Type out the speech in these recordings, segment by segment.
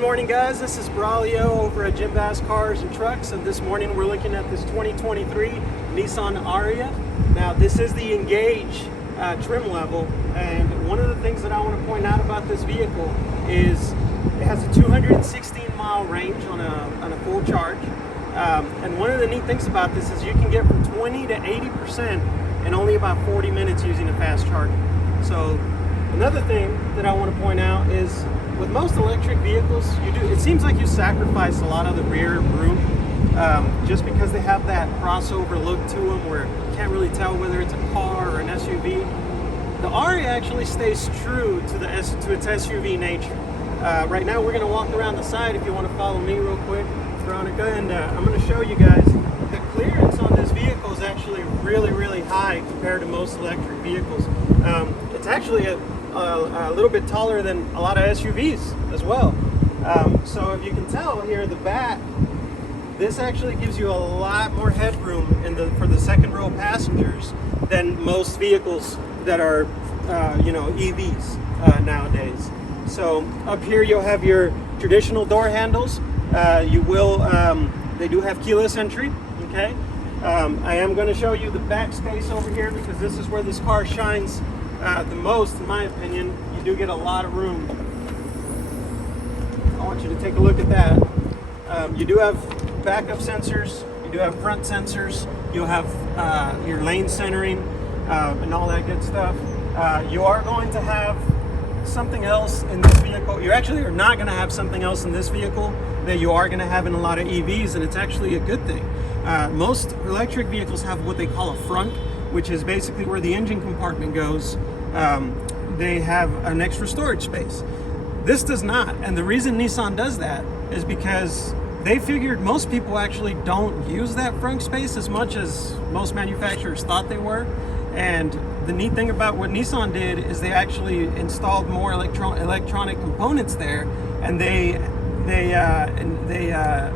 Good morning, guys. This is Braulio over at Jim Bass Cars and Trucks, and this morning we're looking at this 2023 Nissan ARIYA. Now, this is the Engage trim level, and one of the things that I want to point out about this vehicle is it has a 216-mile range on a full charge. And one of the neat things about this is you can get from 20 to 80% in only about 40 minutes using a fast charger. So another thing that I want to point out is with most electric vehicles, it seems like you sacrifice a lot of the rear room just because they have that crossover look to them where you can't really tell whether it's a car or an SUV. The ARIYA actually stays true to its SUV nature. Right now we're going to walk around the side if you want to follow me real quick, Veronica, and I'm going to show you guys the clearance on this vehicle is actually really high compared to most electric vehicles. It's actually a little bit taller than a lot of SUVs as well. So if you can tell here, the back, this actually gives you a lot more headroom for the second row passengers than most vehicles that are EVs nowadays. So up here you'll have your traditional door handles. They do have keyless entry. Okay. I am going to show you the back space over here because this is where this car shines the most, in my opinion. You do get a lot of room. I want you to take a look at that. You do have backup sensors. You do have front sensors. You'll have your lane centering and all that good stuff. You are going to have something else in this vehicle. You actually are not going to have something else in this vehicle that you are going to have in a lot of EVs, and it's actually a good thing. Most electric vehicles have what they call a frunk, which is basically where the engine compartment goes. They have an extra storage space. This does not, and the reason Nissan does that is because they figured most people actually don't use that frunk space as much as most manufacturers thought they were. And the neat thing about what Nissan did is they actually installed more electronic components there, and they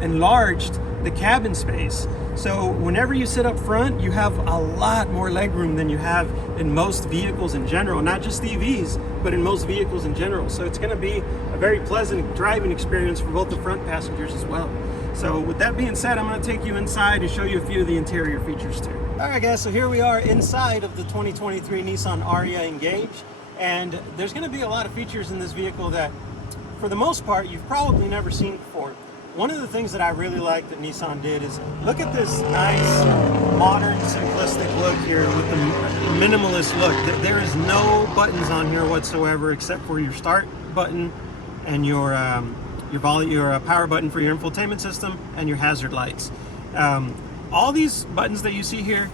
enlarged the cabin space. So whenever you sit up front, you have a lot more legroom than you have in most vehicles in general, not just EVs, but in most vehicles in general. So it's going to be a very pleasant driving experience for both the front passengers as well. So with that being said, I'm going to take you inside and show you a few of the interior features too. All right, guys, so here we are inside of the 2023 Nissan ARIYA Engage, and there's going to be a lot of features in this vehicle that, for the most part, you've probably never seen before. One of the things that I really like that Nissan did is look at this nice, modern, simplistic look here with the minimalist look. There is no buttons on here whatsoever except for your start button and your power button for your infotainment system and your hazard lights. All these buttons that you see here,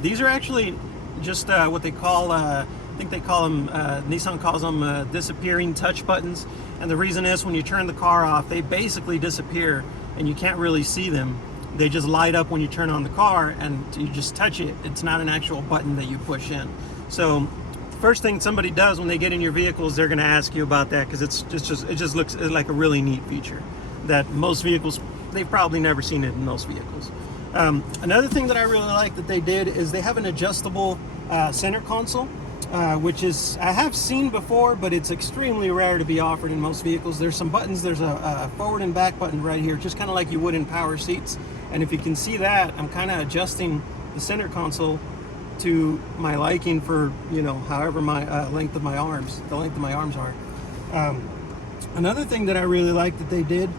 these are actually just what they call, I think they call them, Nissan calls them disappearing touch buttons. And the reason is when you turn the car off, they basically disappear and you can't really see them. They just light up when you turn on the car and you just touch it. It's not an actual button that you push in. So first thing somebody does when they get in your vehicles, they're going to ask you about that because it just looks like a really neat feature that most vehicles, they've probably never seen it in most vehicles. Another thing that I really like that they did is they have an adjustable center console, which is I have seen before, but it's extremely rare to be offered in most vehicles. There's some buttons. There's a forward and back button right here, just kind of like you would in power seats. And if you can see that, I'm kind of adjusting the center console to my liking for, however my length of my arms are. Another thing that I really like that they did,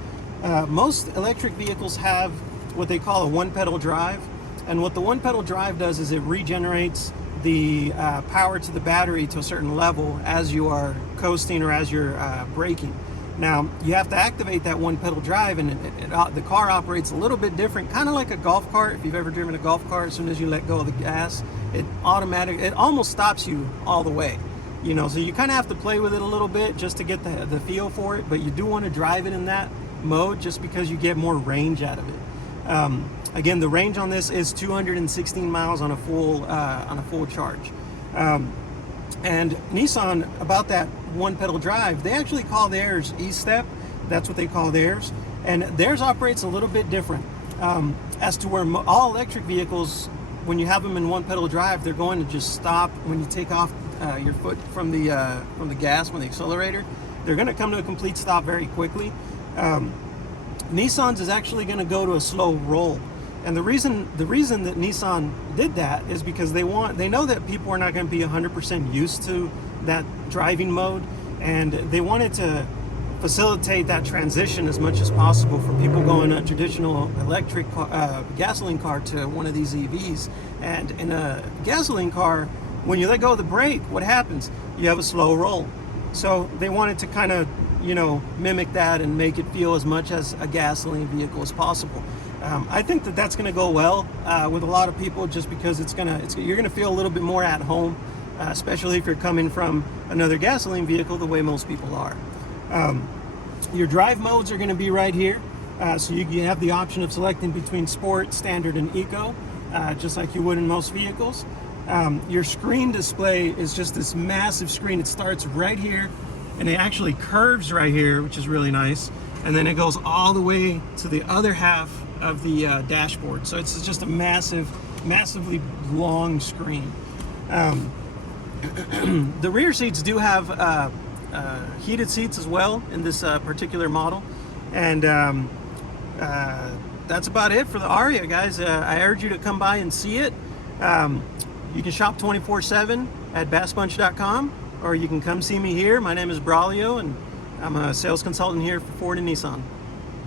most electric vehicles have what they call a one-pedal drive, and what the one-pedal drive does is it regenerates the power to the battery to a certain level as you are coasting or as you're braking. Now you have to activate that one-pedal drive, and the car operates a little bit different, kind of like a golf cart. If you've ever driven a golf cart, as soon as you let go of the gas, it almost stops you all the way. So you kind of have to play with it a little bit just to get the feel for it, but you do want to drive it in that mode just because you get more range out of it. Again, the range on this is 216 miles on a full charge. And Nissan, about that one pedal drive, they actually call theirs E-Step. That's what they call theirs. And theirs operates a little bit different. As to where all electric vehicles, when you have them in one pedal drive, they're going to just stop when you take off your foot from the gas, from the accelerator. They're going to come to a complete stop very quickly. Nissan's is actually going to go to a slow roll. And the reason that Nissan did that is because they know that people are not going to be 100% used to that driving mode, and they wanted to facilitate that transition as much as possible for people going a traditional electric gasoline car to one of these EVs. And in a gasoline car, when you let go of the brake, what happens? You have a slow roll. So they wanted to kind of, you know, mimic that and make it feel as much as a gasoline vehicle as possible. I think that that's going to go well with a lot of people, just because you're going to feel a little bit more at home, especially if you're coming from another gasoline vehicle the way most people are. Your drive modes are going to be right here, so you have the option of selecting between sport, standard, and eco, just like you would in most vehicles. Your screen display is just this massive screen. It starts right here, and it actually curves right here, which is really nice, and then it goes all the way to the other half of the dashboard. So it's just a massively long screen. The rear seats do have heated seats as well in this particular model, and that's about it for the ARIYA, guys. I urge you to come by and see it. You can shop 24/7 at bassbunch.com, or you can come see me here. My name is Braulio, and I'm a sales consultant here for Ford and Nissan.